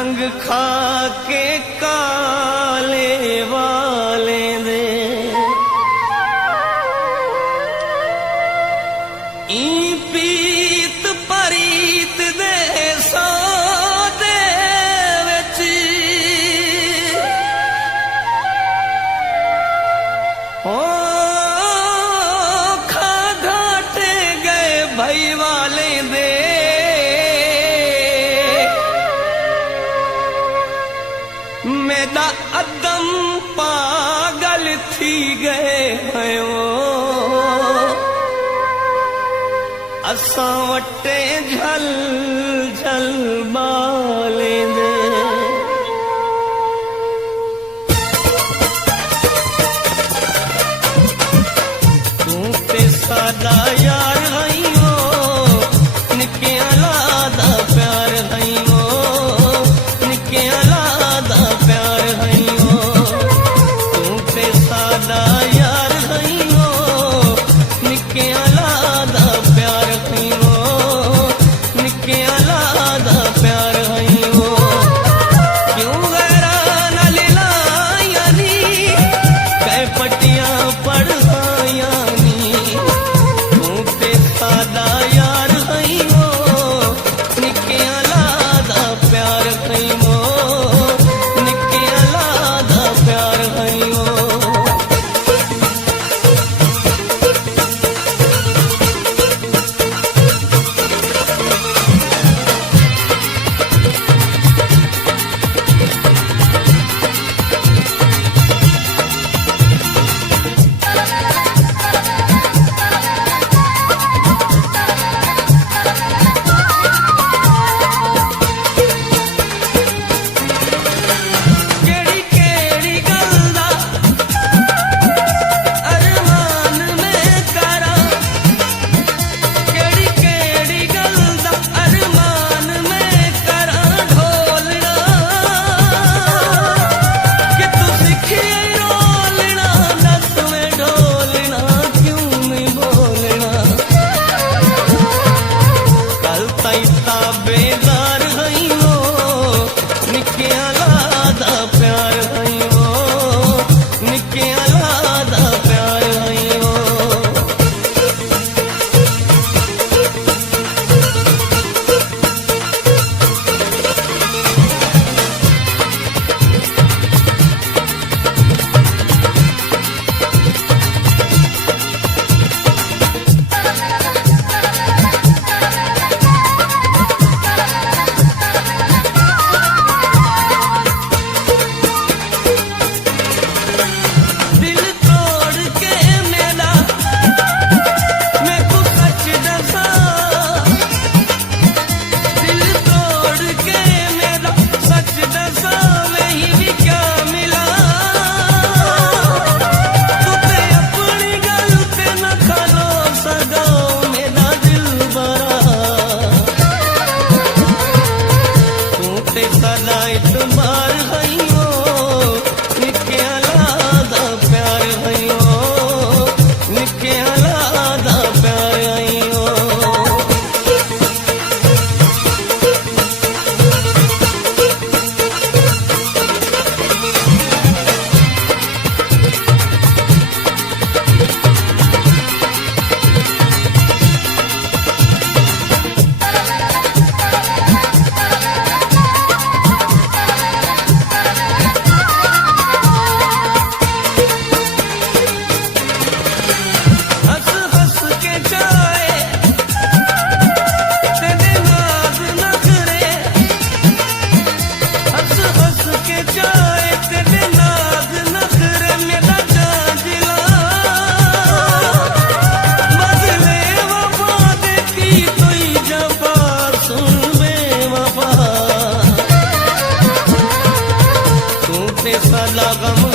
रंग खा के काले वाले दे ई पीत परीत दे सौदे विच ओ खा घाटे गए भई वाले दे मेरा अदम पागल थी गए भयो असां वटे झल झल बाले दे तू ते सादा यार हई हो निके लादा प्यार हई हो निके लादा प्यार हई हो तू ते सादा यार हई हो निके लादा प्यार हई हो निके लादा प्यार हई हो क्यों गैरा न लिलायानी कै पटियां पढ़ायानी तू ते सादा यार हई हो निके लादा प्यार हई हो निके लादा प्यार हई हो केड़ी केड़ी गल दा अरमान में करा केड़ी केड़ी गल दा अरमान में करा ढोलना कि तू सिखी रोलना दस में ढोलना क्यों नहीं बोलना कल ताई ताबेदार हई हो निके लादा प्यार हई हो निके लादा प्यार हई हो दिल तोड़ के मेरा मैं को सच दसा दिल तोड़ के मेरा सच दसा वही भी क्या मिला तू ते अपनी गल ते न खालो सदा मेरा दिल बरा तू ते सदा इतबार हई हो निके लादा प्यार हई हो निके लादा प्यार हई हो हंस हंस के जाए तेरे नाज नखरे हंस हंस के जाए तेरे नाज नखरे मेरा जांजिला बदले वफा देती कोई जफा सुन बेवफा तू ते सदा गम